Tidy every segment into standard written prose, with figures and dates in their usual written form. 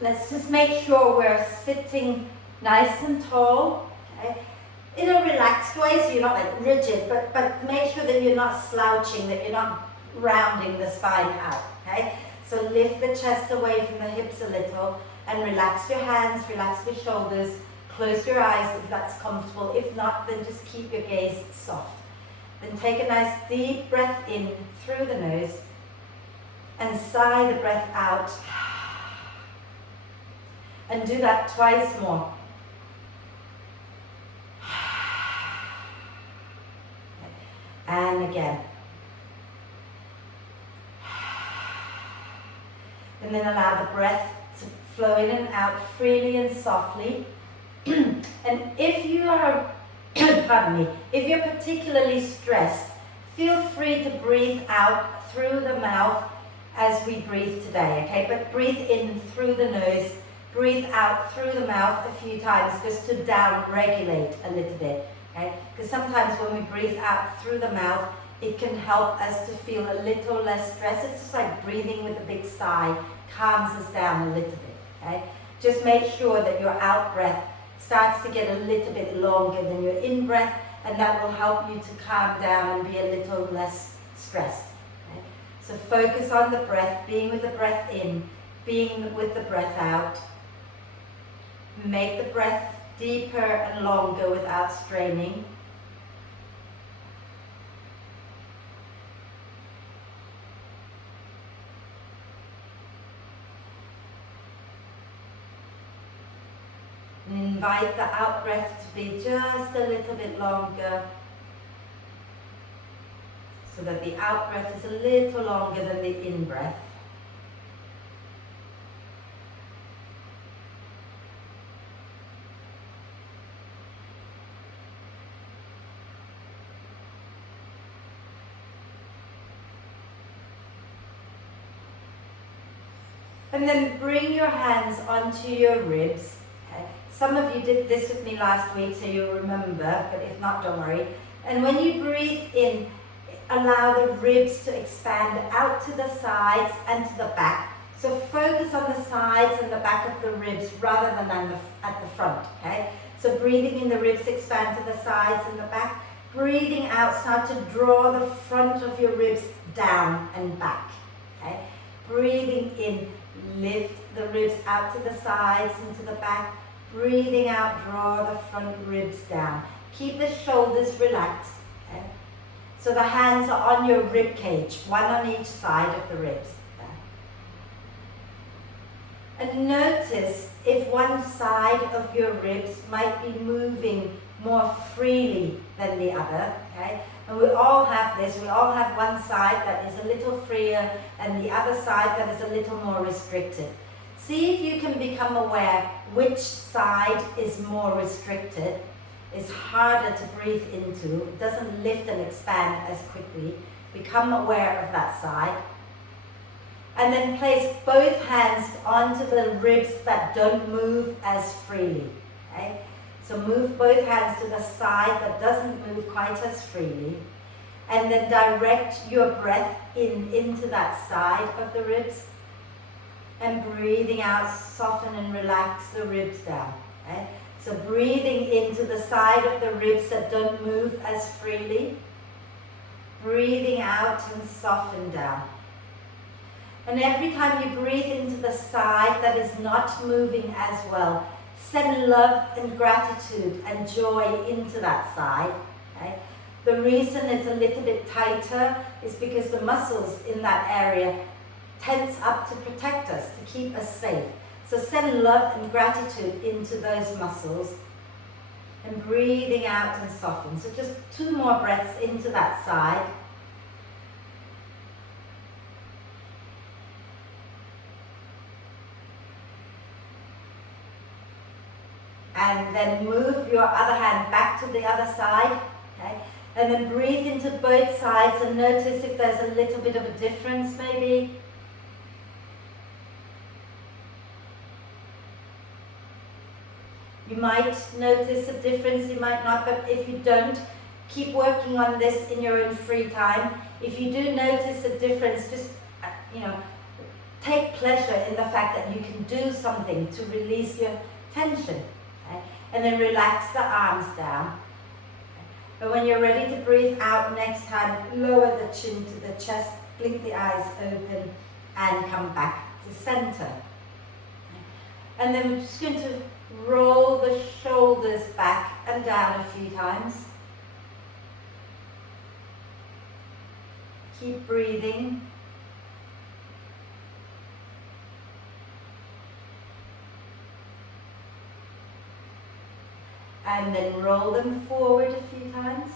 let's just make sure we're sitting nice and tall, okay? In a relaxed way, so you're not like rigid, but make sure that you're not slouching, that you're not rounding the spine out, okay? So lift the chest away from the hips a little and relax your hands, relax your shoulders, close your eyes if that's comfortable. If not, then just keep your gaze soft. Then take a nice deep breath in through the nose and sigh the breath out. And do that twice more. And again. And then allow the breath to flow in and out freely and softly. And if you are, pardon me, if you're particularly stressed, feel free to breathe out through the mouth as we breathe today, okay? But breathe in through the nose, breathe out through the mouth a few times just to down-regulate a little bit, okay? Because sometimes when we breathe out through the mouth, it can help us to feel a little less stress. It's just like breathing with a big sigh, calms us down a little bit, okay? Just make sure that your out breath starts to get a little bit longer than your in breath, and that will help you to calm down and be a little less stressed. Okay? So focus on the breath, being with the breath in, being with the breath out. Make the breath deeper and longer without straining. And invite the out breath to be just a little bit longer, so that the out breath is a little longer than the in breath. And then bring your hands onto your ribs. Some of you did this with me last week, so you'll remember, but if not, don't worry. And when you breathe in, allow the ribs to expand out to the sides and to the back. So focus on the sides and the back of the ribs rather than at the front, okay? So breathing in, the ribs expand to the sides and the back. Breathing out, start to draw the front of your ribs down and back, okay? Breathing in, lift the ribs out to the sides and to the back. Breathing out, draw the front ribs down. Keep the shoulders relaxed. Okay? So the hands are on your rib cage, one on each side of the ribs. Okay? And notice if one side of your ribs might be moving more freely than the other. Okay? And we all have this. We all have one side that is a little freer and the other side that is a little more restricted. See if you can become aware which side is more restricted. It's harder to breathe into. It doesn't lift and expand as quickly. Become aware of that side. And then place both hands onto the ribs that don't move as freely. Okay? So move both hands to the side that doesn't move quite as freely. And then direct your breath into that side of the ribs. And breathing out, soften and relax the ribs down. Okay? So breathing into the side of the ribs that don't move as freely. Breathing out and soften down. And every time you breathe into the side that is not moving as well, send love and gratitude and joy into that side. Okay? The reason it's a little bit tighter is because the muscles in that area tense up to protect us, to keep us safe. So send love and gratitude into those muscles. And breathing out and soften. So just 2 more breaths into that side. And then move your other hand back to the other side. Okay? And then breathe into both sides and notice if there's a little bit of a difference maybe. You might notice a difference, you might not, but if you don't, keep working on this in your own free time. If you do notice a difference, just, take pleasure in the fact that you can do something to release your tension. Okay? And then relax the arms down. And when you're ready to breathe out next time, lower the chin to the chest, blink the eyes open, and come back to center. And then we're just going to roll the shoulders back and down a few times. Keep breathing. And then roll them forward a few times.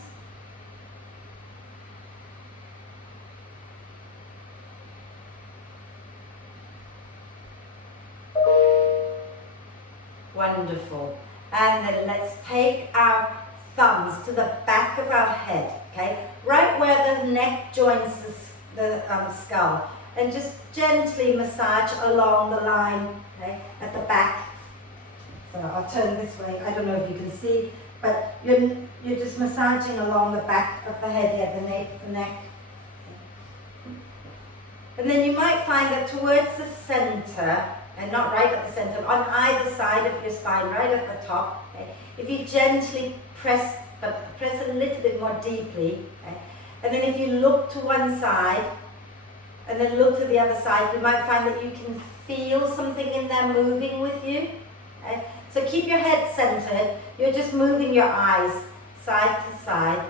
Wonderful. And then let's take our thumbs to the back of our head, okay? Right where the neck joins the skull. And just gently massage along the line, okay, at the back. So I'll turn this way. I don't know if you can see, but you're just massaging along the back of the head here, the neck. And then you might find that towards the center, and not right at the center, on either side of your spine, right at the top, okay, if you gently press, but press a little bit more deeply, okay, and then if you look to one side, and then look to the other side, you might find that you can feel something in there moving with you. Okay? So keep your head centered, you're just moving your eyes side to side.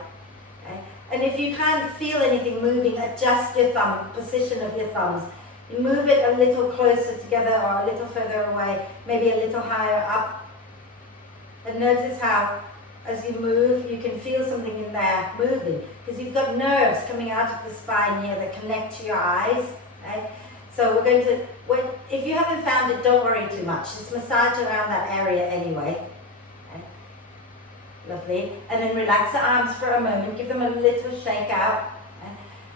Okay? And if you can't feel anything moving, adjust your position of your thumbs. You move it a little closer together or a little further away, maybe a little higher up. And notice how, as you move, you can feel something in there moving. Because you've got nerves coming out of the spine here that connect to your eyes. Okay? So we're going to, if you haven't found it, don't worry too much. Just massage around that area anyway. Okay? Lovely. And then relax the arms for a moment. Give them a little shake out. Okay?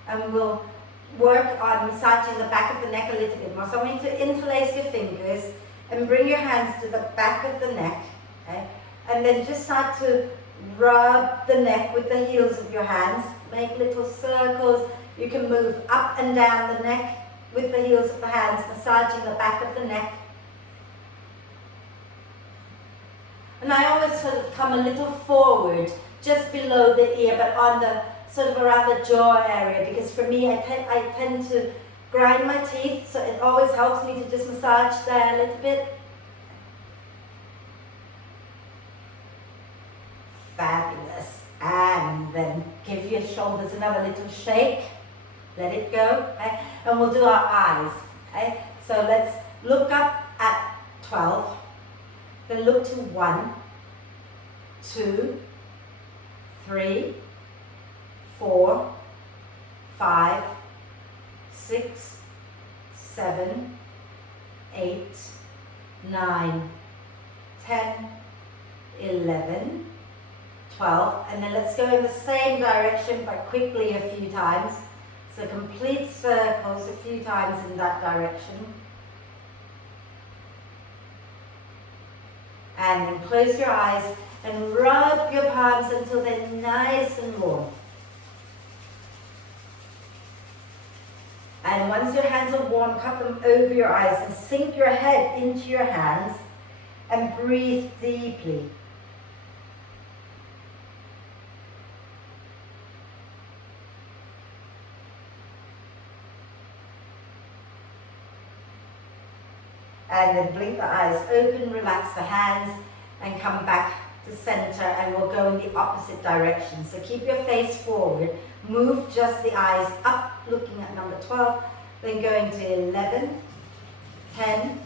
And we'll work on massaging the back of the neck a little bit more. So I want you to interlace your fingers and bring your hands to the back of the neck. Okay? And then just start to rub the neck with the heels of your hands. Make little circles. You can move up and down the neck with the heels of the hands, massaging the back of the neck. And I always sort of come a little forward, just below the ear, but on the sort of around the jaw area, because for me, I tend to grind my teeth, so it always helps me to just massage there a little bit. Fabulous. And then give your shoulders another little shake. Let it go. Okay? And we'll do our eyes. Okay? So let's look up at 12. Then look to 1, 2, 3, 4, 5, 6, 7, 8, 9, 10, 11, 12, and then let's go in the same direction but quickly a few times. So complete circles a few times in that direction. And then close your eyes and rub your palms until they're nice and warm. And once your hands are warm, cup them over your eyes and sink your head into your hands and breathe deeply. And then blink the eyes open, relax the hands, and come back to center, and we'll go in the opposite direction. So keep your face forward, move just the eyes up, looking at number 12, then going to 11, 10,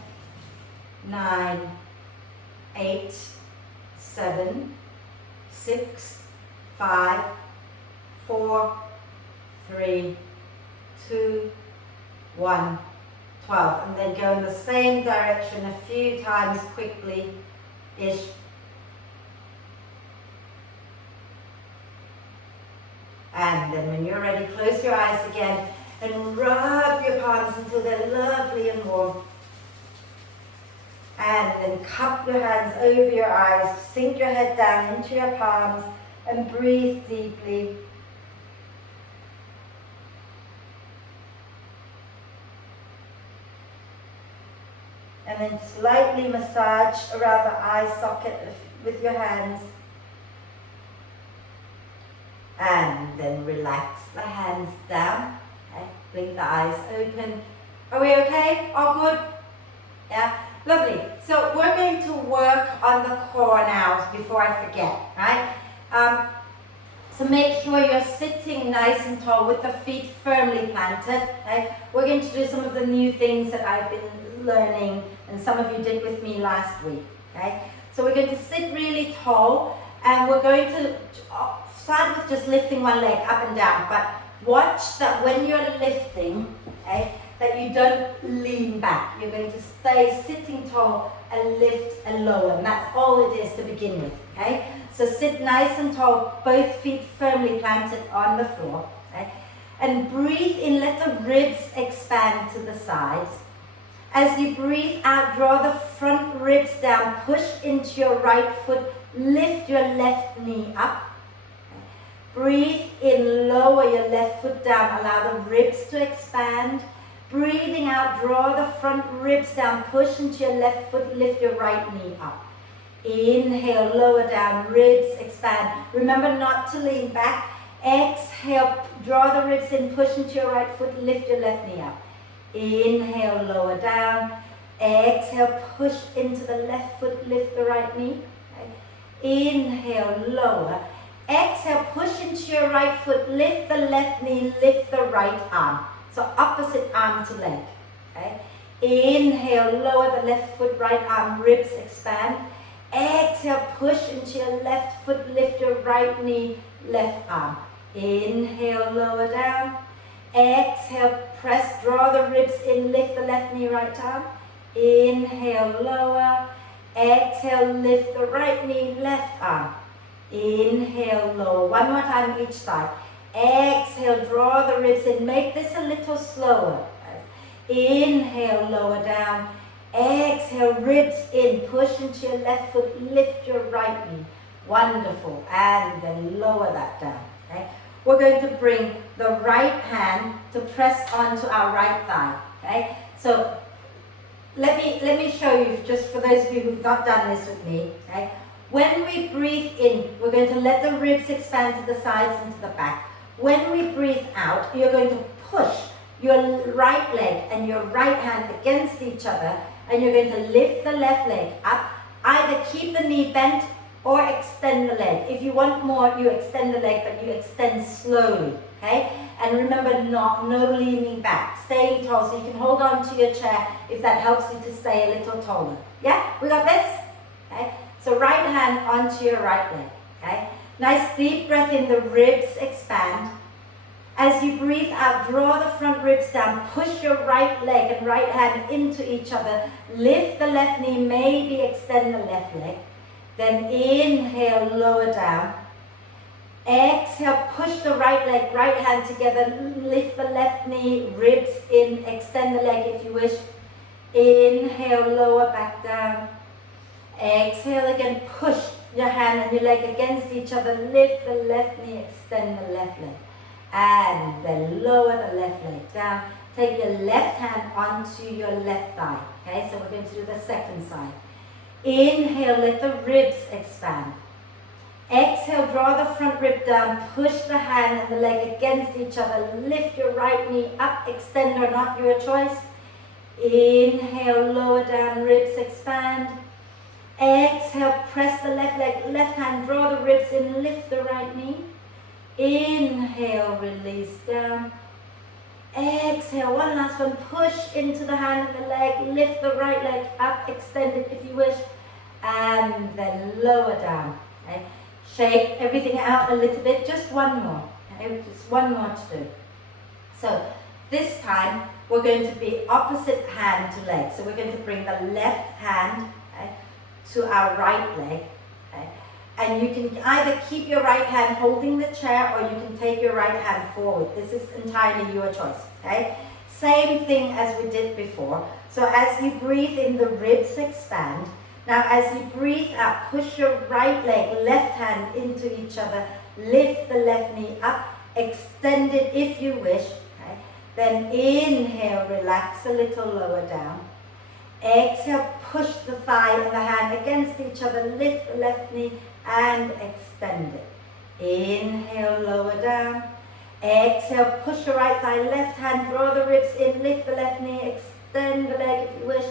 9, 8, 7, 6, 5, 4, 3, 2, 1. 12, and then go in the same direction a few times quickly-ish. And then when you're ready, close your eyes again and rub your palms until they're lovely and warm. And then cup your hands over your eyes, sink your head down into your palms and breathe deeply. then slightly massage around the eye socket with your hands. And then relax the hands down. Okay. Blink the eyes open. Are we okay? All good? Yeah? Lovely. So we're going to work on the core now before I forget, right? So make sure you're sitting nice and tall with the feet firmly planted. Okay? We're going to do some of the new things that I've been learning and some of you did with me last week. Okay? So we're going to sit really tall and we're going to start with just lifting one leg up and down, but watch that when you're lifting, okay, that you don't lean back. You're going to stay sitting tall and lift and lower, and that's all it is to begin with, okay? So sit nice and tall, both feet firmly planted on the floor, okay? And breathe in, let the ribs expand to the sides. As you breathe out, draw the front ribs down, push into your right foot, lift your left knee up. Breathe in, lower your left foot down, allow the ribs to expand. Breathing out, draw the front ribs down, push into your left foot, lift your right knee up. Inhale, lower down, ribs expand. Remember not to lean back. Exhale, draw the ribs in, push into your right foot, lift your left knee up. Inhale, lower down. Exhale, push into the left foot, lift the right knee. Inhale, lower. Exhale, push into your right foot, lift the left knee, lift the right arm. So opposite arm to leg. Okay? Inhale, lower the left foot, right arm, ribs expand. Exhale, push into your left foot, lift your right knee, left arm. Inhale, lower down. Exhale, press, draw the ribs in, lift the left knee, right arm. Inhale, lower. Exhale, lift the right knee, left arm. Inhale, lower. One more time each side. Exhale, draw the ribs in. Make this a little slower. Inhale, lower down. Exhale, ribs in. Push into your left foot. Lift your right knee. Wonderful. And then lower that down. Okay? We're going to bring the right hand to press onto our right thigh. Okay? So let me show you, just for those of you who've not done this with me. Okay? When we breathe in, we're going to let the ribs expand to the sides and to the back. When we breathe out, you're going to push your right leg and your right hand against each other, and you're going to lift the left leg up. Either keep the knee bent or extend the leg. If you want more, you extend the leg, but you extend slowly, okay? And remember, no leaning back, staying tall, so you can hold on to your chair if that helps you to stay a little taller. Yeah, we got this? Okay. So right hand onto your right leg, okay? Nice deep breath in, the ribs expand. As you breathe out, draw the front ribs down, push your right leg and right hand into each other, lift the left knee, maybe extend the left leg. Then inhale, lower down. Exhale, push the right leg, right hand together, lift the left knee, ribs in, extend the leg if you wish. Inhale, lower back down. Exhale again, push your hand and your leg against each other, lift the left knee, extend the left leg. And then lower the left leg down. Take your left hand onto your left thigh. Okay, so we're going to do the second side. Inhale, let the ribs expand. Exhale, draw the front rib down, push the hand and the leg against each other, lift your right knee up, extend or not, your choice. Inhale, lower down, ribs expand. Exhale, press the left leg, left hand, draw the ribs in, lift the right knee. Inhale, release down. Exhale, one last one, push into the hand and the leg, lift the right leg up, extend it if you wish, and then lower down. Okay? Shake everything out a little bit, just one more. Okay? Just one more to do. So this time we're going to be opposite hand to leg. So we're going to bring the left hand to our right leg. Okay? And you can either keep your right hand holding the chair or you can take your right hand forward. This is entirely your choice. Okay? Same thing as we did before. So as you breathe in, the ribs expand. Now as you breathe out, push your right leg, left hand into each other, lift the left knee up, extend it if you wish. Okay? Then inhale, relax a little lower down. Exhale, push the thigh and the hand against each other, lift the left knee and extend it. Inhale, lower down. Exhale, push the right thigh, left hand, draw the ribs in, lift the left knee, extend the leg if you wish,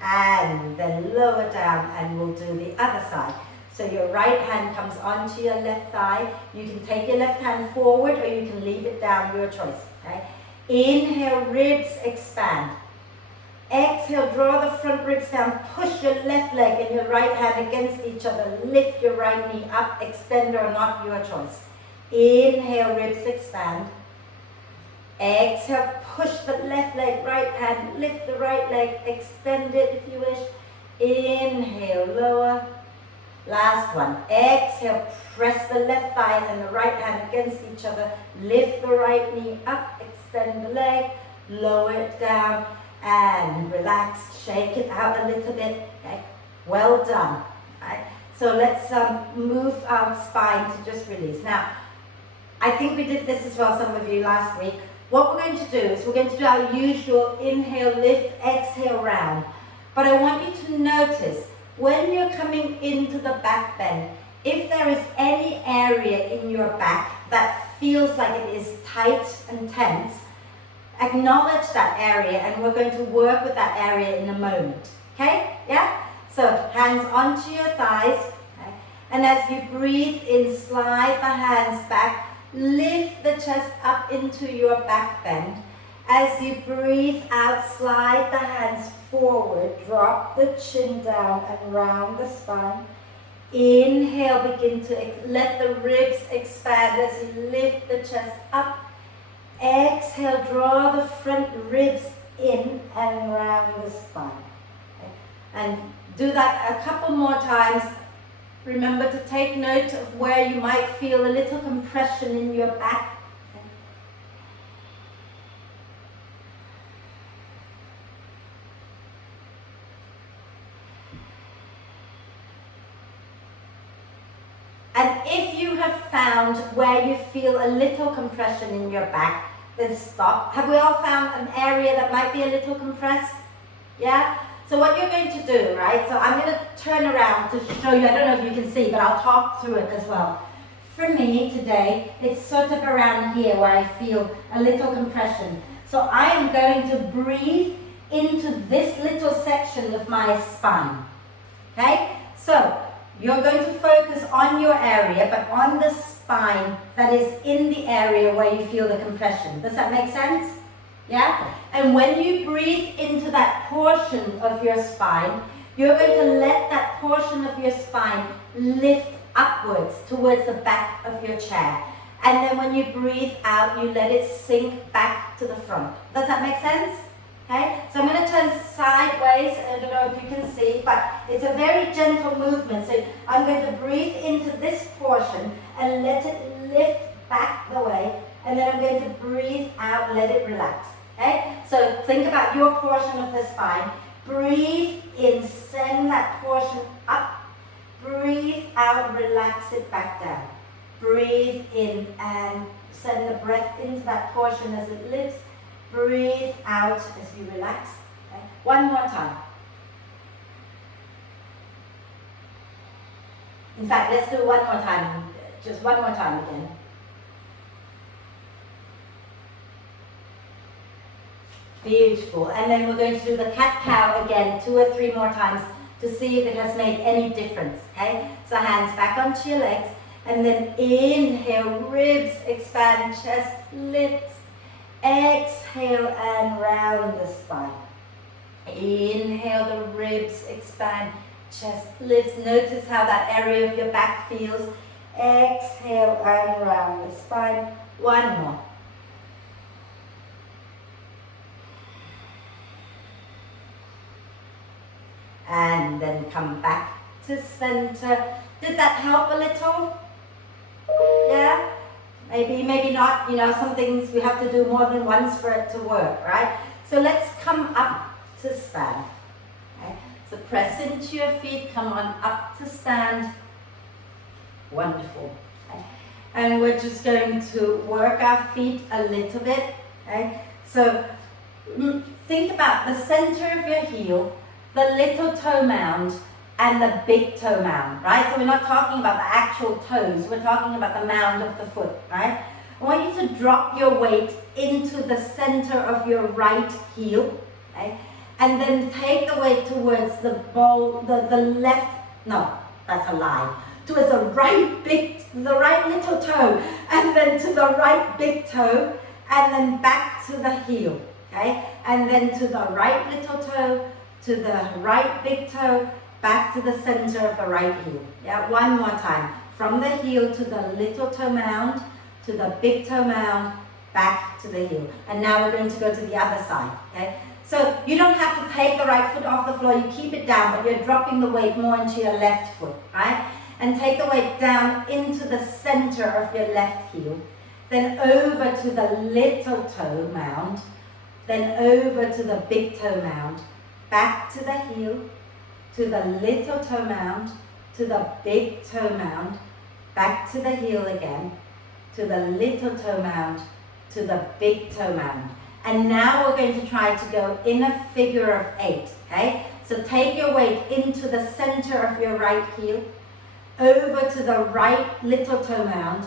and then lower down, and we'll do the other side. So your right hand comes onto your left thigh. You can take your left hand forward or you can leave it down, your choice. Okay? Inhale, ribs expand. Exhale, draw the front ribs down, push your left leg and your right hand against each other, lift your right knee up, extend or not, your choice. Inhale, ribs expand. Exhale, push the left leg, right hand, lift the right leg, extend it if you wish. Inhale, lower. Last one. Exhale, press the left thigh and the right hand against each other, lift the right knee up, extend the leg, lower it down, and relax, shake it out a little bit. Okay? Well done. Right? So let's move our spine to just release. Now, I think we did this as well, some of you, last week. What we're going to do is we're going to do our usual inhale, lift, exhale round. But I want you to notice when you're coming into the back bend, if there is any area in your back that feels like it is tight and tense, acknowledge that area, and we're going to work with that area in a moment. Okay? Yeah? So hands onto your thighs. Okay? And as you breathe in, slide the hands back. Lift the chest up into your back bend. As you breathe out, slide the hands forward. Drop the chin down and round the spine. Inhale, begin to let the ribs expand as you lift the chest up. Exhale, draw the front ribs in and round the spine. Okay? And do that a couple more times. Remember to take note of where you might feel a little compression in your back. Okay? And if you have found where you feel a little compression in your back, then stop. Have we all found an area that might be a little compressed? Yeah? So what you're going to do, right? So I'm going to turn around to show you. I don't know if you can see, but I'll talk through it as well. For me today, it's sort of around here where I feel a little compression. So I am going to breathe into this little section of my spine. Okay? So you're going to focus on your area, but on the spine that is in the area where you feel the compression. Does that make sense? Yeah? And when you breathe into that portion of your spine, you're going to let that portion of your spine lift upwards towards the back of your chair. And then when you breathe out, you let it sink back to the front. Does that make sense? Okay? So I'm going to turn sideways. I don't know if you can see, but it's a very gentle movement. So I'm going to breathe into this portion and let it lift back the way. And then I'm going to breathe out, let it relax. Okay? So think about your portion of the spine. Breathe in, send that portion up. Breathe out, relax it back down. Breathe in and send the breath into that portion as it lifts. Breathe out as you relax. Okay? One more time. In fact, let's do one more time. Just one more time again. Beautiful. And then we're going to do the cat-cow again 2 or 3 more times to see if it has made any difference. Okay? So hands back onto your legs. And then inhale, ribs expand, chest lifts. Exhale and round the spine. Inhale, the ribs expand, chest lifts. Notice how that area of your back feels. Exhale and round the spine. One more. And then come back to center. Did that help a little? Yeah? Maybe not, some things we have to do more than once for it to work, right? So let's come up to stand. Okay? So press into your feet, come on up to stand. Wonderful. Okay? And we're just going to work our feet a little bit. Okay? So think about the center of your heel. the little toe mound and the big toe mound, right? So we're not talking about the actual toes, we're talking about the mound of the foot, right? I want you to drop your weight into the center of your right heel, okay? And then take the weight towards the ball, the left, no, that's a lie. Towards the right little toe, and then to the right big toe, and then back to the heel, okay? And then to the right little toe, to the right big toe, back to the center of the right heel. Yeah, one more time. From the heel to the little toe mound, to the big toe mound, back to the heel. And now we're going to go to the other side, okay? So you don't have to take the right foot off the floor, you keep it down, but you're dropping the weight more into your left foot, right? And take the weight down into the center of your left heel, then over to the little toe mound, then over to the big toe mound, back to the heel, to the little toe mound, to the big toe mound, back to the heel again, to the little toe mound, to the big toe mound. And now we're going to try to go in a figure of 8, okay? So take your weight into the center of your right heel, over to the right little toe mound,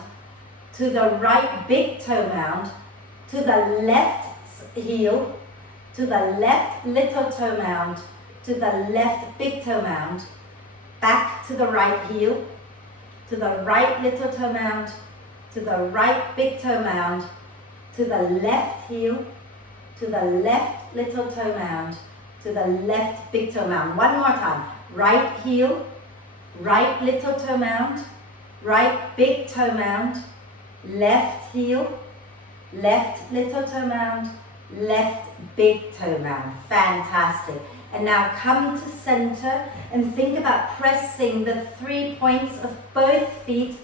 to the right big toe mound, to the left heel, to the left little toe mound, to the left big toe mound, back to the right heel, to the right little toe mound, to the right big toe mound, to the left heel, to the left little toe mound, to the left big toe mound. One more time. Right heel, right little toe mound, right big toe mound, left heel, left little toe mound, left big toe mound. Fantastic. And now come to center and think about pressing the 3 points of both feet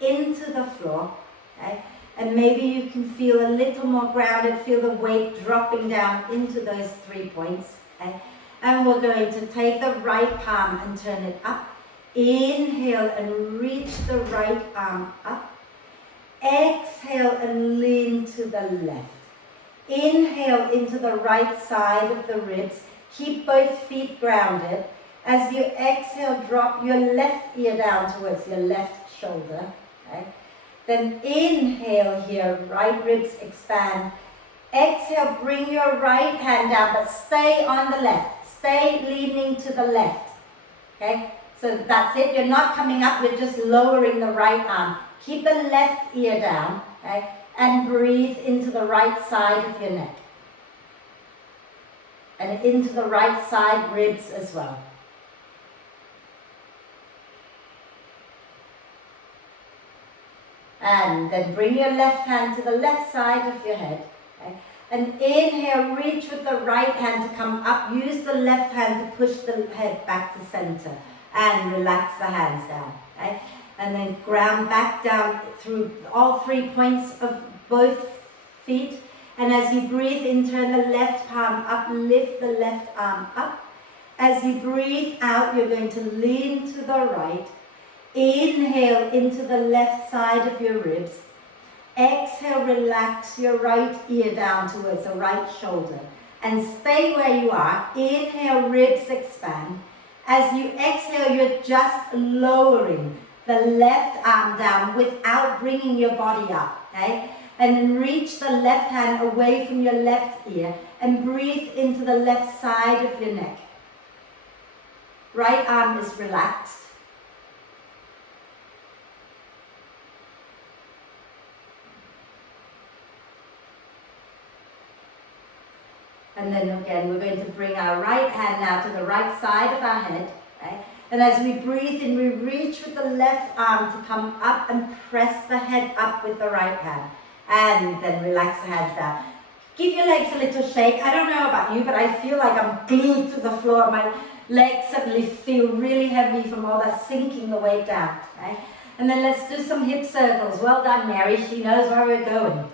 into the floor. Okay? And maybe you can feel a little more grounded, feel the weight dropping down into those 3 points. Okay? And we're going to take the right palm and turn it up. Inhale and reach the right arm up. Exhale and lean to the left. Inhale into the right side of the ribs. Keep both feet grounded. As you exhale, drop your left ear down towards your left shoulder. Okay? Then inhale here, right ribs expand. Exhale, bring your right hand down, but stay on the left. Stay leaning to the left. Okay? So that's it. You're not coming up, you're just lowering the right arm. Keep the left ear down, okay? And breathe into the right side of your neck. And into the right side ribs as well. And then bring your left hand to the left side of your head. Okay? And inhale, reach with the right hand to come up. Use the left hand to push the head back to center. And relax the hands down. Okay? And then ground back down through all 3 points of both feet. And as you breathe in, turn the left palm up, lift the left arm up. As you breathe out, you're going to lean to the right. Inhale into the left side of your ribs. Exhale, relax your right ear down towards the right shoulder. And stay where you are. Inhale, ribs expand. As you exhale, you're just lowering the left arm down without bringing your body up, okay? And then reach the left hand away from your left ear and breathe into the left side of your neck. Right arm is relaxed. And then again, we're going to bring our right hand now to the right side of our head. Okay? And as we breathe in, we reach with the left arm to come up and press the head up with the right hand. And then relax the hands down. Give your legs a little shake. I don't know about you, but I feel like I'm glued to the floor. My legs suddenly feel really heavy from all that sinking the weight down. Okay? And then let's do some hip circles. Well done, Mary. She knows where we're going.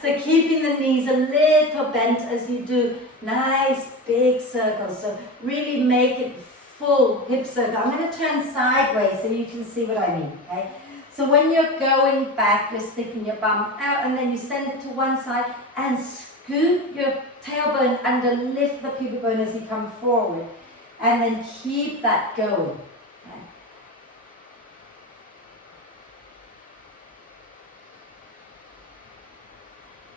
So keeping the knees a little bent as you do nice big circles. So really make it full hip circle. I'm going to turn sideways so you can see what I mean. Okay? So when you're going back, you're sticking your bum out and then you send it to one side and Hoop your tailbone under, lift the pubic bone as you come forward. And then keep that going. Okay.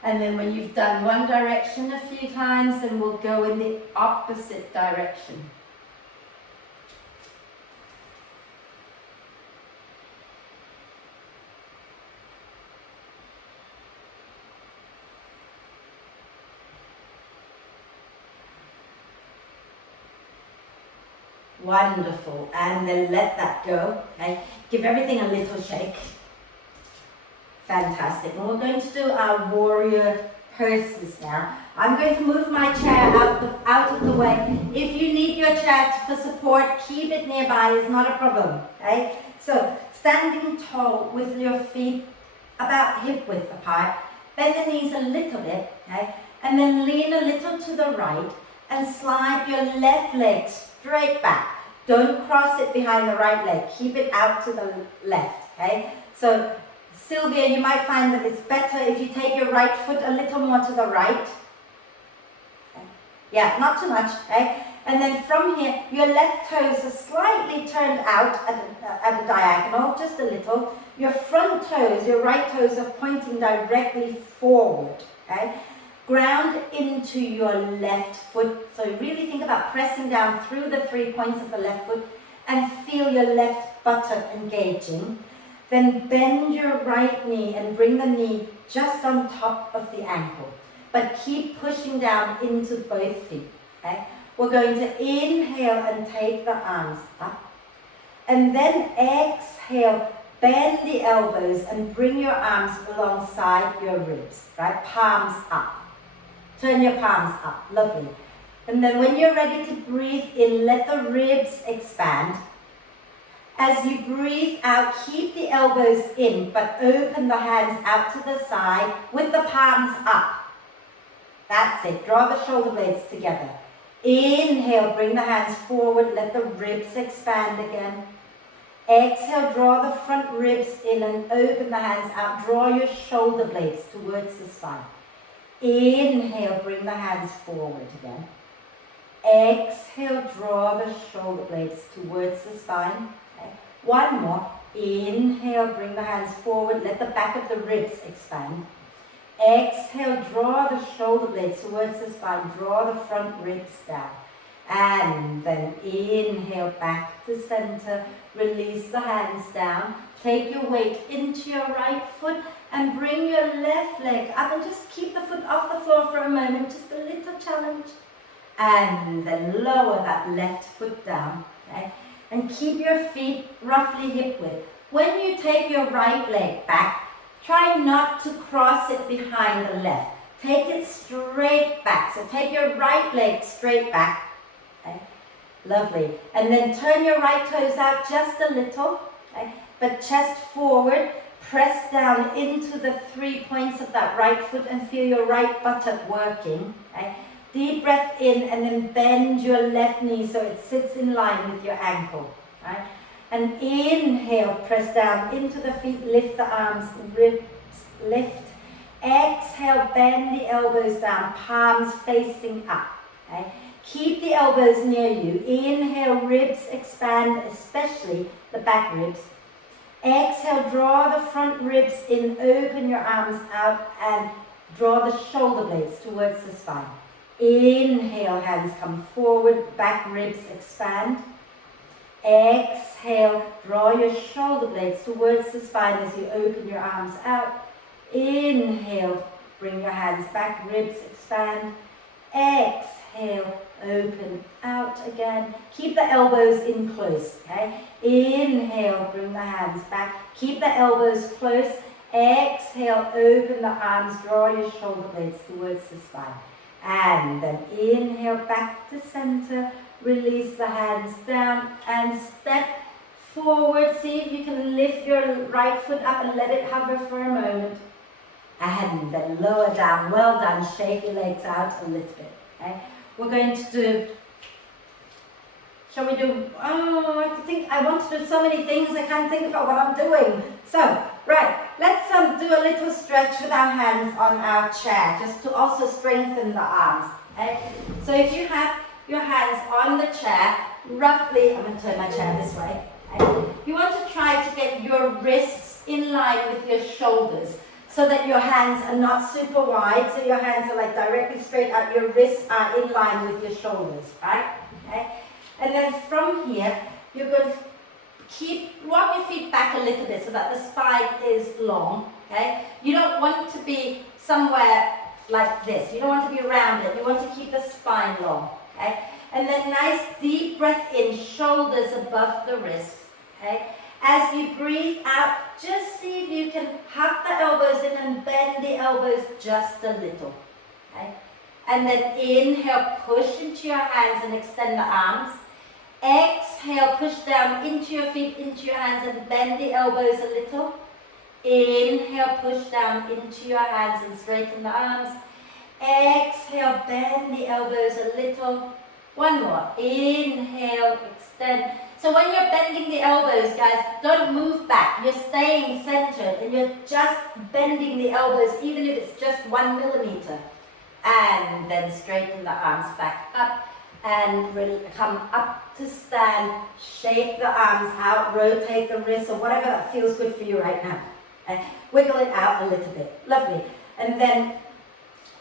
And then when you've done one direction a few times, then we'll go in the opposite direction. Wonderful. And then let that go. Okay. Give everything a little shake. Fantastic. And we're going to do our warrior poses now. I'm going to move my chair out of the way. If you need your chair for support, keep it nearby. It's not a problem. Okay. So standing tall with your feet about hip width apart. Bend the knees a little bit. Okay. And then lean a little to the right and slide your left leg straight back. Don't cross it behind the right leg. Keep it out to the left, okay? So, Sylvia, you might find that it's better if you take your right foot a little more to the right. Okay. Yeah, not too much, okay? And then from here, your left toes are slightly turned out at a diagonal, just a little. Your front toes, your right toes are pointing directly forward, okay? Ground into your left foot. So really think about pressing down through the 3 points of the left foot and feel your left buttock engaging. Then bend your right knee and bring the knee just on top of the ankle. But keep pushing down into both feet. Okay? We're going to inhale and take the arms up. And then exhale, bend the elbows and bring your arms alongside your ribs. Right? Palms up. Turn your palms up, lovely. And then when you're ready to breathe in, let the ribs expand. As you breathe out, keep the elbows in, but open the hands out to the side with the palms up. That's it, draw the shoulder blades together. Inhale, bring the hands forward, let the ribs expand again. Exhale, draw the front ribs in and open the hands out. Draw your shoulder blades towards the spine. Inhale, bring the hands forward again. Exhale, draw the shoulder blades towards the spine. Okay. One more. Inhale, bring the hands forward. Let the back of the ribs expand. Exhale, draw the shoulder blades towards the spine. Draw the front ribs down. And then inhale, back to center. Release the hands down. Take your weight into your right foot and bring your left leg up and just keep the foot off the floor for a moment. Just a little challenge. And then lower that left foot down. Okay? And keep your feet roughly hip width. When you take your right leg back, try not to cross it behind the left. Take it straight back. So take your right leg straight back. Okay? Lovely. And then turn your right toes out just a little. Okay? But chest forward. Press down into the 3 points of that right foot and feel your right buttock working. Okay? Deep breath in and then bend your left knee so it sits in line with your ankle. Right? And inhale, press down into the feet, lift the arms, ribs, lift. Exhale, bend the elbows down, palms facing up. Okay? Keep the elbows near you. Inhale, ribs expand, especially the back ribs. Exhale, draw the front ribs in, open your arms out and draw the shoulder blades towards the spine. Inhale, hands come forward, back ribs expand. Exhale, draw your shoulder blades towards the spine as you open your arms out. Inhale, bring your hands back, ribs expand. Exhale, open out again. Keep the elbows in close, okay? Inhale, bring the hands back. Keep the elbows close. Exhale, open the arms, draw your shoulder blades towards the spine. And then inhale, back to center. Release the hands down and step forward. See if you can lift your right foot up and let it hover for a moment. And then lower down. Well done. Shake your legs out a little bit. Okay? We're going to do, shall we do, I want to do so many things, I can't think about what I'm doing. So, right, let's do a little stretch with our hands on our chair, just to also strengthen the arms. Okay? So if you have your hands on the chair, roughly, I'm going to turn my chair this way. Okay? You want to try to get your wrists in line with your shoulders, so that your hands are not super wide, so your hands are like directly straight up, your wrists are in line with your shoulders, right? Okay? And then from here, you're going to walk your feet back a little bit so that the spine is long, okay? You don't want to be somewhere like this. You don't want to be rounded. You want to keep the spine long, okay? And then nice deep breath in, shoulders above the wrists, okay? As you breathe out, just see if you can hug the elbows in and bend the elbows just a little, okay? And then inhale, push into your hands and extend the arms. Exhale, push down into your feet, into your hands and bend the elbows a little. Inhale, push down into your hands and straighten the arms. Exhale, bend the elbows a little. One more. Inhale, extend. So when you're bending the elbows, guys, don't move back. You're staying centered and you're just bending the elbows, even if it's just 1 millimeter. And then straighten the arms back up and come up to stand. Shake the arms out, rotate the wrists or whatever that feels good for you right now. And wiggle it out a little bit. Lovely. And then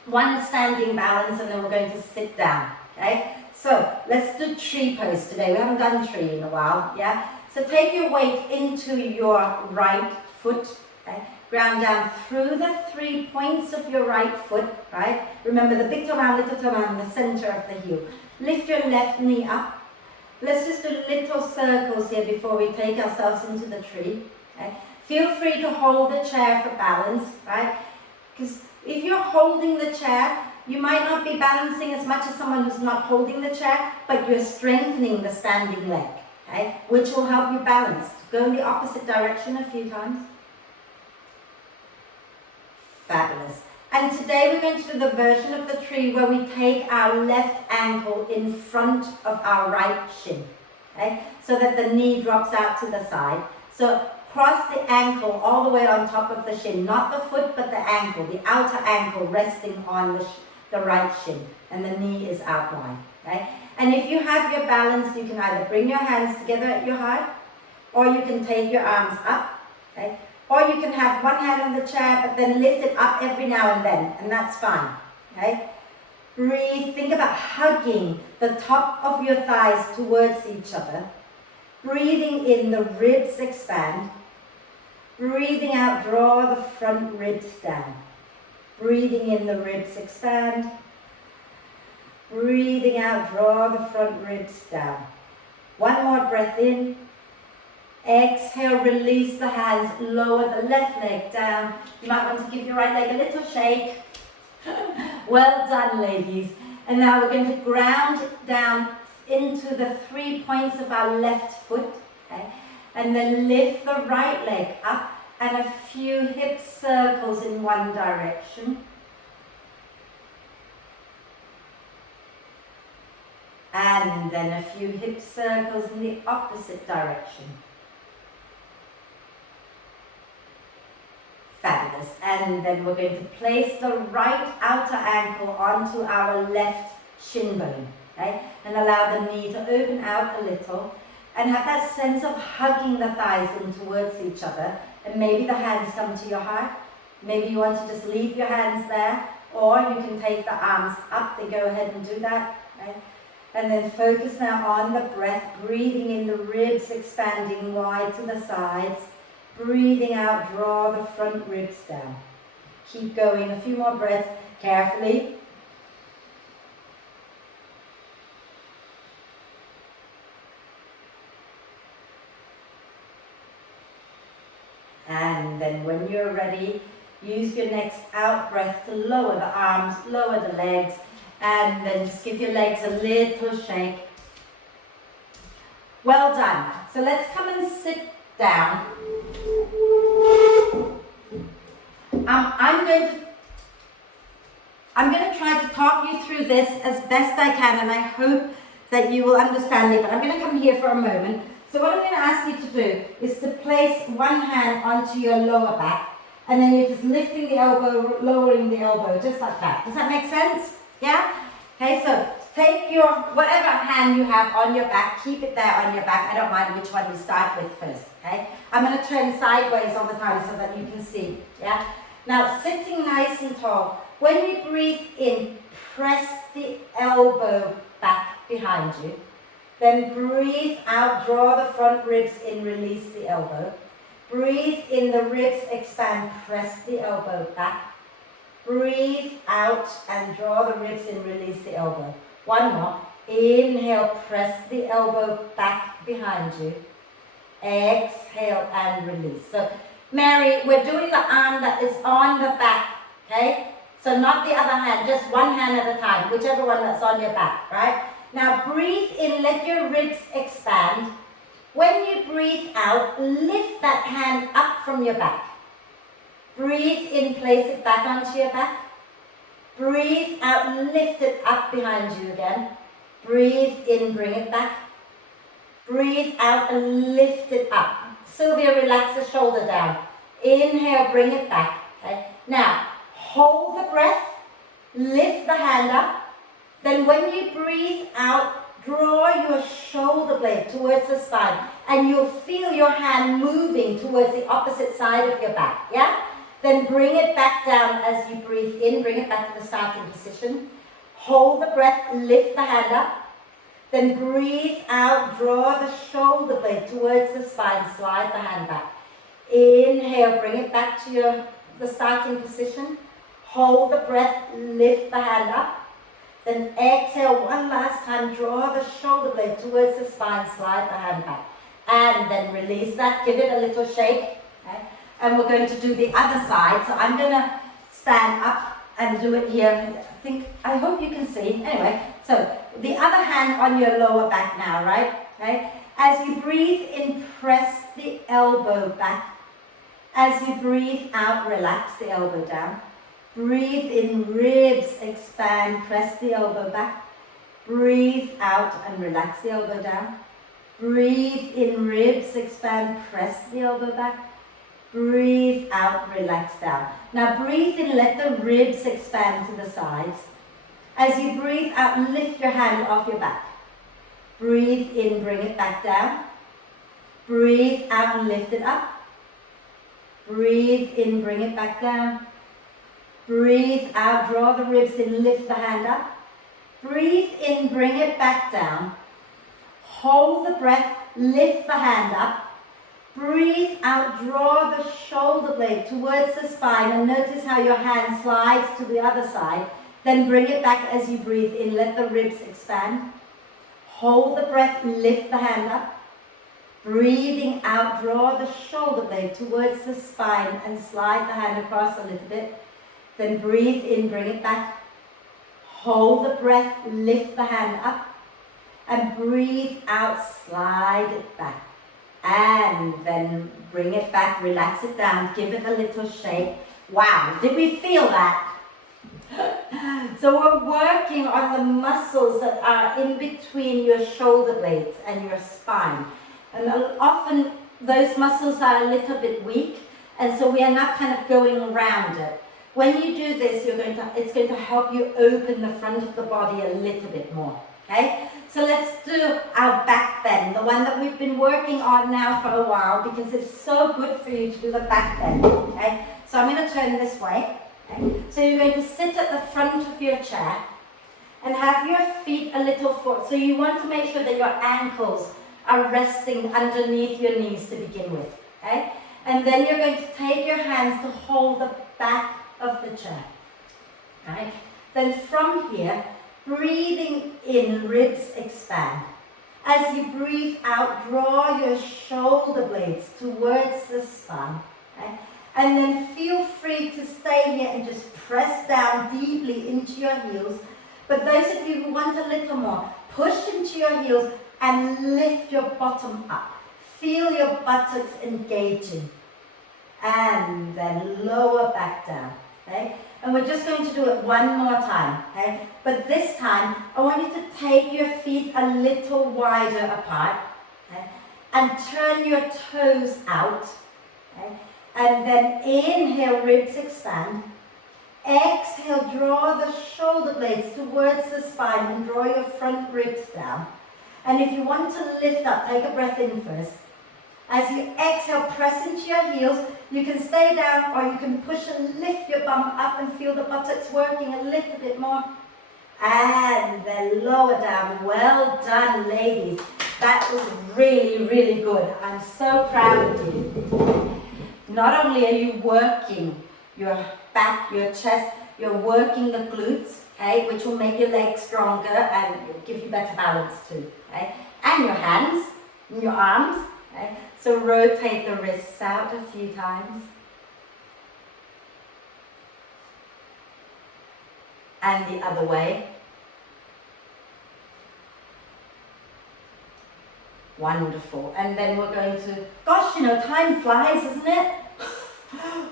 one standing balance and then we're going to sit down. Okay? So let's do tree pose today. We haven't done tree in a while, yeah? So take your weight into your right foot, okay? Ground down through the 3 points of your right foot, right? Remember the big toe round, little toe round, the center of the heel. Lift your left knee up. Let's just do little circles here before we take ourselves into the tree, okay? Feel free to hold the chair for balance, right? Because if you're holding the chair, you might not be balancing as much as someone who's not holding the chair, but you're strengthening the standing leg, okay? Which will help you balance. Go in the opposite direction a few times. Fabulous. And today we're going to do the version of the tree where we take our left ankle in front of our right shin, okay? So that the knee drops out to the side. So cross the ankle all the way on top of the shin, not the foot, but the ankle, the outer ankle resting on the right shin, and the knee is out wide, okay? And if you have your balance, you can either bring your hands together at your heart, or you can take your arms up, okay? Or you can have one hand on the chair, but then lift it up every now and then, and that's fine, okay? Breathe, think about hugging the top of your thighs towards each other. Breathing in, the ribs expand. Breathing out, draw the front ribs down. Breathing in, the ribs expand. Breathing out, draw the front ribs down. One more breath in. Exhale, release the hands, lower the left leg down. You might want to give your right leg a little shake. Well done, ladies. And now we're going to ground down into the 3 points of our left foot. Okay? And then lift the right leg up and a few hip circles in one direction. And then a few hip circles in the opposite direction. Fabulous. And then we're going to place the right outer ankle onto our left shin bone. Okay? And allow the knee to open out a little. And have that sense of hugging the thighs in towards each other. And maybe the hands come to your heart. Maybe you want to just leave your hands there. Or you can take the arms up. Then go ahead and do that. Okay? And then focus now on the breath. Breathing in, the ribs expanding wide to the sides. Breathing out, draw the front ribs down. Keep going, a few more breaths, carefully. And then when you're ready, use your next out breath to lower the arms, lower the legs, and then just give your legs a little shake. Well done. So let's come and sit down. I'm going to try to talk you through this as best I can, and I hope that you will understand it, but I'm going to come here for a moment. So what I'm going to ask you to do is to place one hand onto your lower back And then you're just lifting the elbow, lowering the elbow, just like that. Does that make sense? Yeah? Okay, so take your, whatever hand you have on your back, keep it there on your back. I don't mind which one you start with first, okay? I'm going to turn sideways all the time so that you can see, yeah? Now, sitting nice and tall. When you breathe in, press the elbow back behind you. Then breathe out, draw the front ribs in, release the elbow. Breathe in, the ribs expand, press the elbow back. Breathe out and draw the ribs in, release the elbow. One more. Inhale, press the elbow back behind you. Exhale and release. So, Mary, we're doing the arm that is on the back, okay? So not the other hand, just one hand at a time, whichever one that's on your back, right? Now breathe in, let your ribs expand. When you breathe out, lift that hand up from your back. Breathe in, place it back onto your back. Breathe out, lift it up behind you again. Breathe in, bring it back. Breathe out and lift it up. Sylvia, relax the shoulder down. Inhale, bring it back. Okay? Now, hold the breath, lift the hand up. Then when you breathe out, draw your shoulder blade towards the spine. And you'll feel your hand moving towards the opposite side of your back. Yeah? Then bring it back down as you breathe in. Bring it back to the starting position. Hold the breath, lift the hand up. Then breathe out, draw the shoulder blade towards the spine, slide the hand back. Inhale, bring it back to the starting position. Hold the breath, lift the hand up. Then exhale one last time, draw the shoulder blade towards the spine, slide the hand back. And then release that, give it a little shake. Okay? And we're going to do the other side. So I'm going to stand up and do it here. I hope you can see. Anyway, so the other hand on your lower back now, right? Okay? As you breathe in, press the elbow back. As you breathe out, relax the elbow down. Breathe in, ribs expand, press the elbow back. Breathe out and relax the elbow down. Breathe in, ribs expand, press the elbow back. Breathe out, relax down. Now breathe in, let the ribs expand to the sides. As you breathe out, lift your hand off your back. Breathe in, bring it back down. Breathe out and lift it up. Breathe in, bring it back down. Breathe out, draw the ribs in, lift the hand up. Breathe in, bring it back down. Hold the breath, lift the hand up. Breathe out, draw the shoulder blade towards the spine and notice how your hand slides to the other side. Then bring it back as you breathe in, let the ribs expand. Hold the breath, lift the hand up. Breathing out, draw the shoulder blade towards the spine and slide the hand across a little bit. Then breathe in, bring it back. Hold the breath, lift the hand up. And breathe out, slide it back. And then bring it back, relax it down, give it a little shake. Wow, did we feel that? So we're working on the muscles that are in between your shoulder blades and your spine. And often those muscles are a little bit weak, and so we are not kind of going around it. When you do this, it's going to help you open the front of the body a little bit more. Okay? So let's do our back bend, the one that we've been working on now for a while because it's so good for you to do the back bend. Okay? So I'm going to turn this way. Okay? So you're going to sit at the front of your chair and have your feet a little forward. So you want to make sure that your ankles are resting underneath your knees to begin with. Okay? And then you're going to take your hands to hold the back of the chair. Right? Then from here, breathing in, ribs expand. As you breathe out, draw your shoulder blades towards the spine. Okay? And then feel free to stay here and just press down deeply into your heels. But those of you who want a little more, push into your heels and lift your bottom up. Feel your buttocks engaging. And then lower back down. Okay? And we're just going to do it one more time. Okay? But this time, I want you to take your feet a little wider apart. Okay? And turn your toes out. Okay? And then inhale, ribs expand. Exhale, draw the shoulder blades towards the spine and draw your front ribs down. And if you want to lift up, take a breath in first. As you exhale, press into your heels. You can stay down or you can push and lift your bum up and feel the buttocks working a little bit more. And then lower down. Well done, ladies. That was really, really good. I'm so proud of you. Not only are you working your back, your chest, you're working the glutes, okay, which will make your legs stronger and give you better balance too, okay? And your hands, and your arms, okay? So rotate the wrists out a few times. And the other way. Wonderful. And then we're going to, gosh, you know, time flies, isn't it?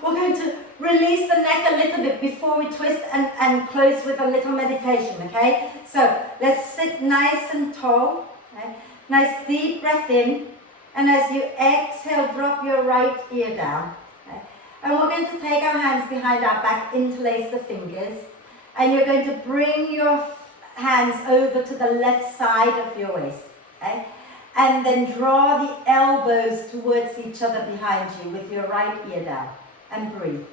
We're going to release the neck a little bit before we twist and close with a little meditation, okay? So let's sit nice and tall. Okay? Nice deep breath in. And as you exhale, drop your right ear down. Okay? And we're going to take our hands behind our back, interlace the fingers. And you're going to bring your hands over to the left side of your waist. Okay? And then draw the elbows towards each other behind you with your right ear down. And breathe.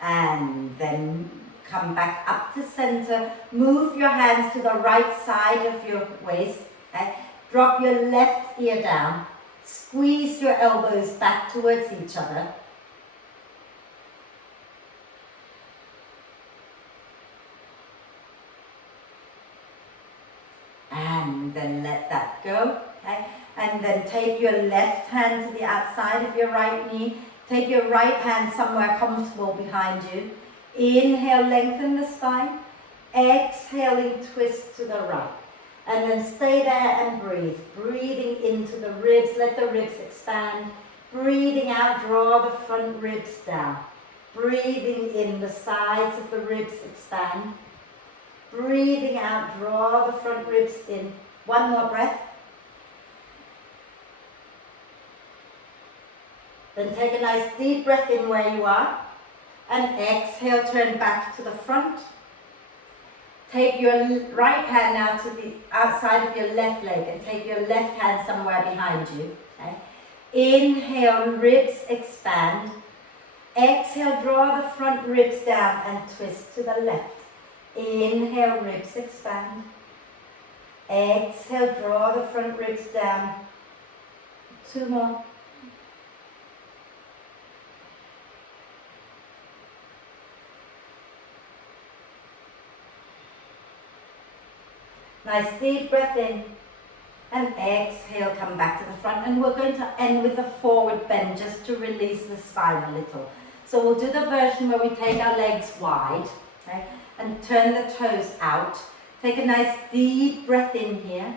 And then come back up to center. Move your hands to the right side of your waist. Okay? Drop your left ear down. Squeeze your elbows back towards each other. And then let that go. Okay? And then take your left hand to the outside of your right knee. Take your right hand somewhere comfortable behind you. Inhale, lengthen the spine. Exhaling, twist to the right. And then stay there and breathe. Breathing into the ribs, let the ribs expand. Breathing out, draw the front ribs down. Breathing in, the sides of the ribs expand. Breathing out, draw the front ribs in. One more breath. Then take a nice deep breath in where you are. And exhale, turn back to the front. Take your right hand now to the outside of your left leg and take your left hand somewhere behind you. Okay? Inhale, ribs expand. Exhale, draw the front ribs down and twist to the left. Inhale, ribs expand. Exhale, draw the front ribs down. Two more. Nice deep breath in and exhale, come back to the front, and we're going to end with a forward bend just to release the spine a little. So we'll do the version where we take our legs wide, okay, and turn the toes out. Take a nice deep breath in here,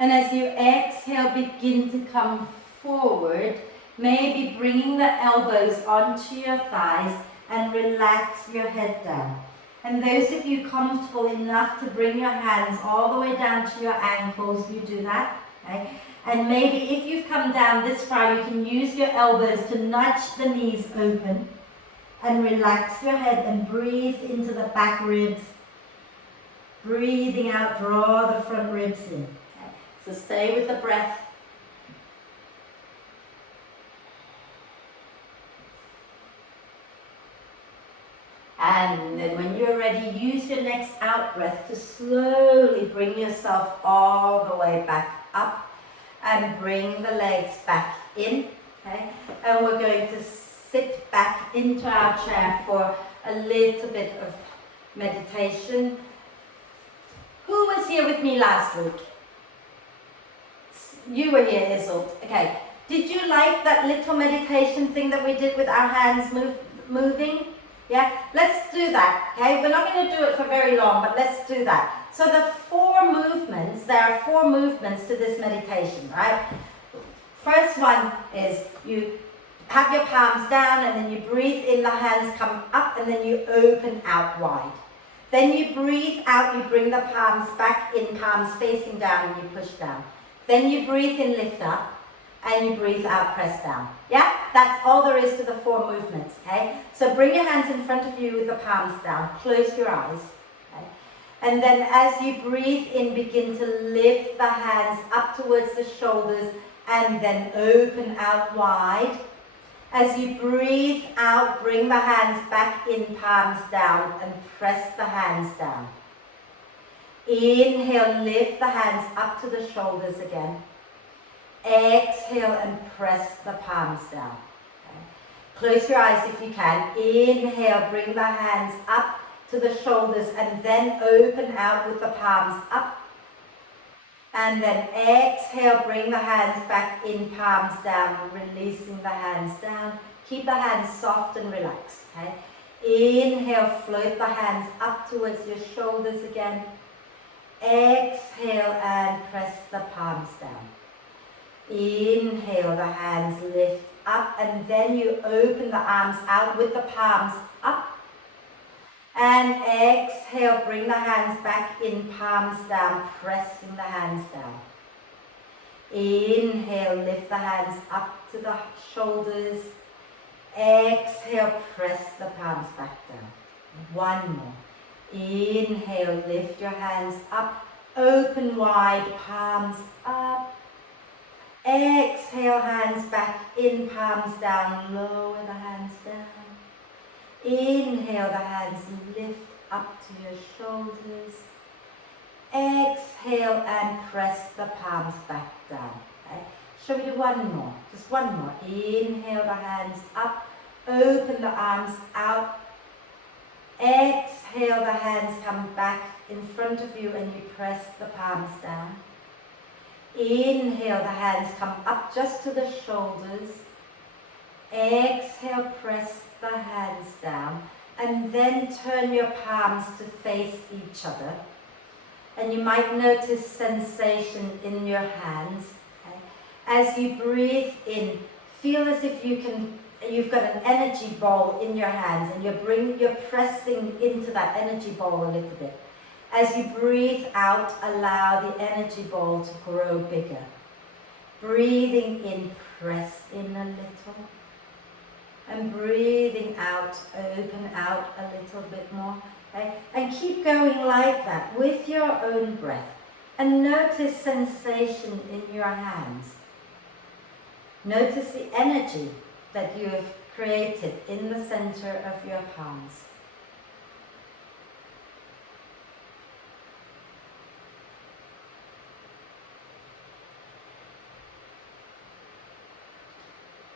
and as you exhale, begin to come forward, maybe bringing the elbows onto your thighs and relax your head down. And those of you comfortable enough to bring your hands all the way down to your ankles, you do that. Okay? And maybe if you've come down this far, you can use your elbows to nudge the knees open and relax your head and breathe into the back ribs. Breathing out, draw the front ribs in. Okay? So stay with the breath. And then when you're ready, use your next out breath to slowly bring yourself all the way back up and bring the legs back in. Okay? And we're going to sit back into our chair for a little bit of meditation. Who was here with me last week? You were here, Isolde. Okay. Did you like that little meditation thing that we did with our hands moving? Yeah, let's do that, okay? We're not going to do it for very long, but let's do that. So there are four movements to this meditation, right? First one is you have your palms down and then you breathe in, the hands come up and then you open out wide. Then you breathe out, you bring the palms back in, palms facing down and you push down. Then you breathe in, lift up, and you breathe out, press down. Yeah, that's all there is to the 4 movements, okay? So bring your hands in front of you with the palms down, close your eyes, okay? And then as you breathe in, begin to lift the hands up towards the shoulders and then open out wide. As you breathe out, bring the hands back in, palms down, and press the hands down. Inhale, lift the hands up to the shoulders again. Exhale and press the palms down. Okay. Close your eyes if you can. Inhale, bring the hands up to the shoulders and then open out with the palms up. And then exhale, bring the hands back in, palms down, releasing the hands down. Keep the hands soft and relaxed. Okay. Inhale, float the hands up towards your shoulders again. Exhale and press the palms down. Inhale, the hands lift up and then you open the arms out with the palms up. And exhale, bring the hands back in, palms down, pressing the hands down. Inhale, lift the hands up to the shoulders. Exhale, press the palms back down. One more. Inhale, lift your hands up, open wide, palms up. Exhale, hands back in, palms down, lower the hands down. Inhale, the hands lift up to your shoulders. Exhale and press the palms back down. Okay? Shall we do one more? Just one more. Inhale, the hands up, open the arms out. Exhale, the hands come back in front of you and you press the palms down. Inhale, the hands come up just to the shoulders. Exhale, press the hands down. And then turn your palms to face each other. And you might notice sensation in your hands. Okay? As you breathe in, feel as if you've got an energy ball in your hands and you're pressing into that energy ball a little bit. As you breathe out, allow the energy ball to grow bigger. Breathing in, press in a little. And breathing out, open out a little bit more. Okay? And keep going like that with your own breath. And notice sensation in your hands. Notice the energy that you have created in the center of your palms.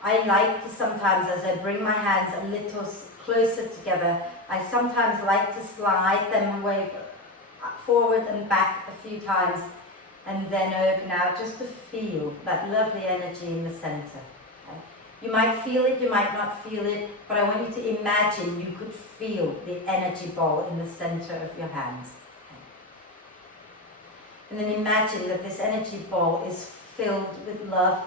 I like to sometimes, as I bring my hands a little closer together, I sometimes like to slide them away forward and back a few times and then open out just to feel that lovely energy in the center. Okay? You might feel it, you might not feel it, but I want you to imagine you could feel the energy ball in the center of your hands. Okay? And then imagine that this energy ball is filled with love,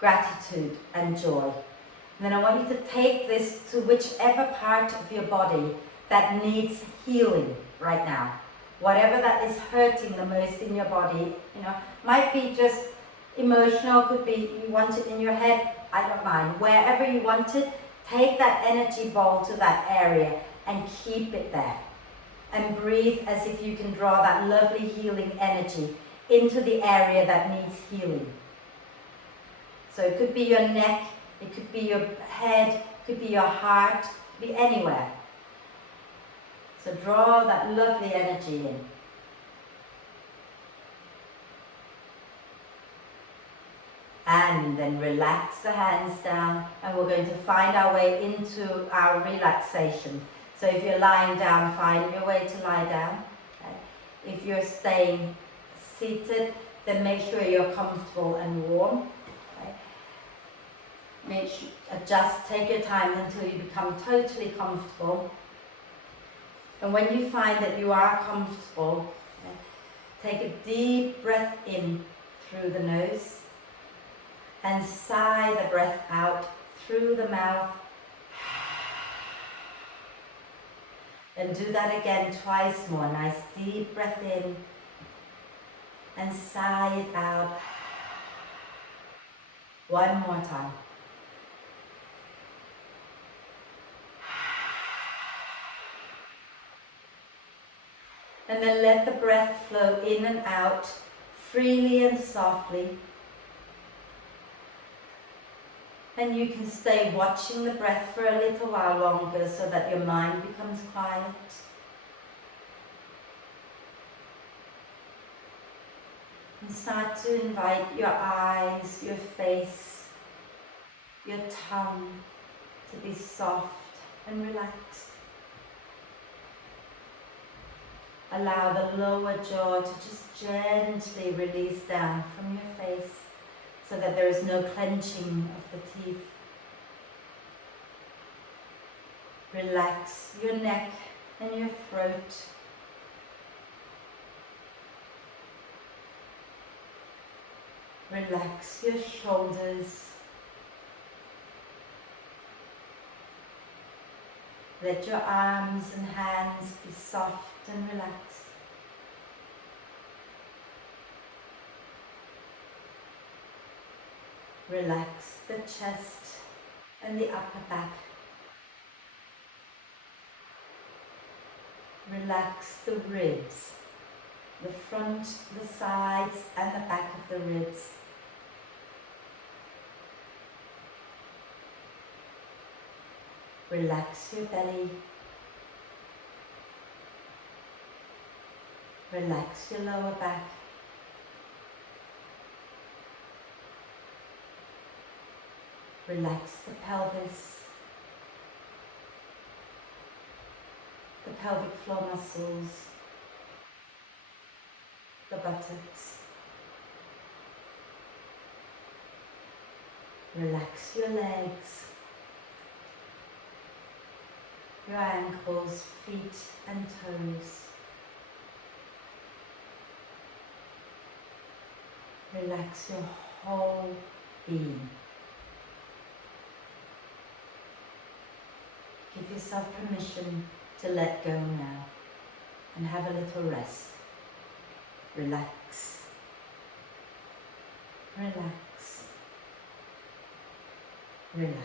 gratitude and joy. And then I want you to take this to whichever part of your body that needs healing right now. Whatever that is hurting the most in your body, might be just emotional, could be you want it in your head, I don't mind. Wherever you want it, take that energy ball to that area and keep it there. And breathe as if you can draw that lovely healing energy into the area that needs healing. So it could be your neck, it could be your head, it could be your heart, it could be anywhere. So draw that lovely energy in. And then relax the hands down, and we're going to find our way into our relaxation. So if you're lying down, find your way to lie down. Okay? If you're staying seated, then make sure you're comfortable and warm. Take your time until you become totally comfortable. And when you find that you are comfortable, take a deep breath in through the nose and sigh the breath out through the mouth. And do that again twice more. Nice deep breath in and sigh it out. One more time. And then let the breath flow in and out freely and softly. And you can stay watching the breath for a little while longer so that your mind becomes quiet. And start to invite your eyes, your face, your tongue to be soft and relaxed. Allow the lower jaw to just gently release down from your face so that there is no clenching of the teeth. Relax your neck and your throat. Relax your shoulders. Let your arms and hands be soft and relaxed. Relax the chest and the upper back. Relax the ribs, the front, the sides and the back of the ribs. Relax your belly. Relax your lower back. Relax the pelvis, the pelvic floor muscles, the buttocks. Relax your legs, your ankles, feet and toes. Relax your whole being. Give yourself permission to let go now and have a little rest. Relax. Relax. Relax.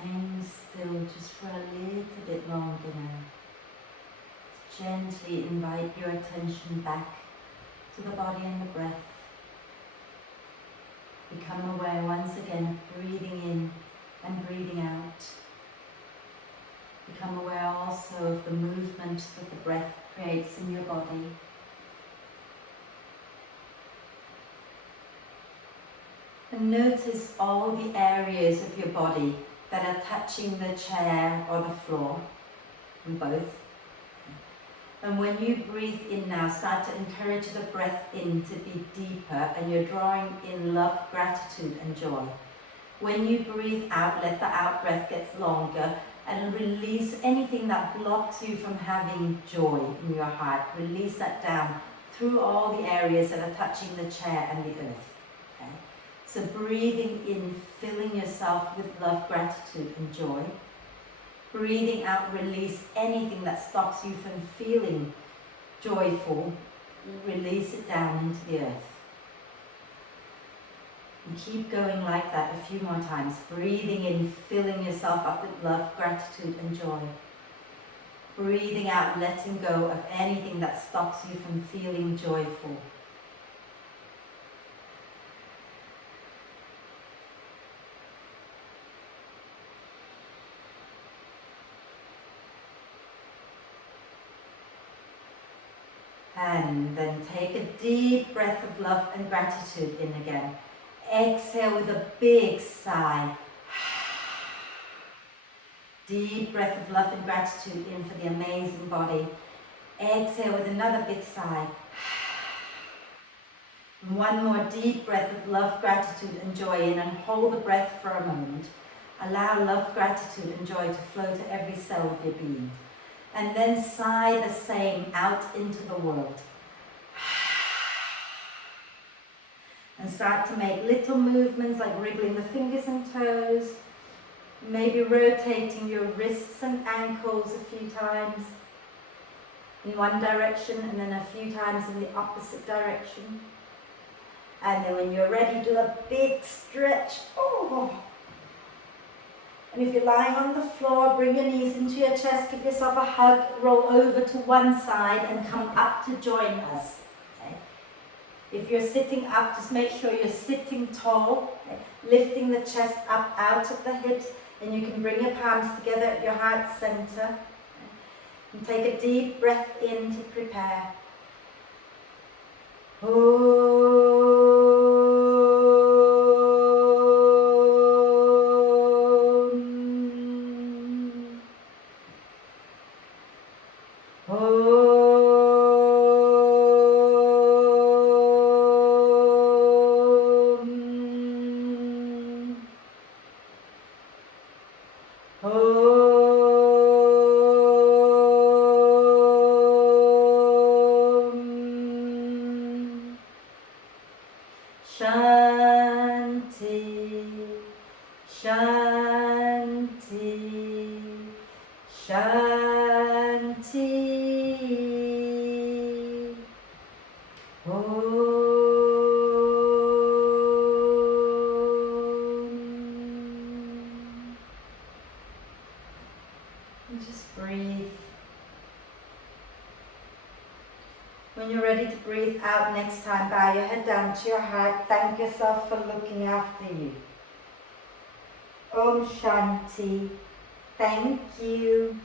Staying still just for a little bit longer now. Gently invite your attention back to the body and the breath. Become aware once again of breathing in and breathing out. Become aware also of the movement that the breath creates in your body. And notice all the areas of your body that are touching the chair or the floor, and both. And when you breathe in now, start to encourage the breath in to be deeper, and you're drawing in love, gratitude and joy. When you breathe out, let the out breath get longer and release anything that blocks you from having joy in your heart. Release that down through all the areas that are touching the chair and the earth. Okay? So breathing in, filling yourself with love, gratitude and joy. Breathing out, release anything that stops you from feeling joyful. Release it down into the earth. And keep going like that a few more times. Breathing in, filling yourself up with love, gratitude and joy. Breathing out, letting go of anything that stops you from feeling joyful. And then take a deep breath of love and gratitude in again. Exhale with a big sigh. Deep breath of love and gratitude in for the amazing body. Exhale with another big sigh. And one more deep breath of love, gratitude and joy in, and hold the breath for a moment. Allow love, gratitude and joy to flow to every cell of your being. And then sigh the same out into the world. And start to make little movements like wriggling the fingers and toes. Maybe rotating your wrists and ankles a few times in one direction and then a few times in the opposite direction. And then when you're ready, do a big stretch. Oh. And if you're lying on the floor, bring your knees into your chest, give yourself a hug, roll over to one side and come up to join us. Okay? If you're sitting up, just make sure you're sitting tall, okay? Lifting the chest up out of the hips, and you can bring your palms together at your heart center. Okay? And take a deep breath in to prepare. Shanti, Shanti, Shanti. Om. And just breathe. When you're ready to breathe out next time, bow your head down to your heart. Thank yourself for looking after you. Om Shanti. Thank you.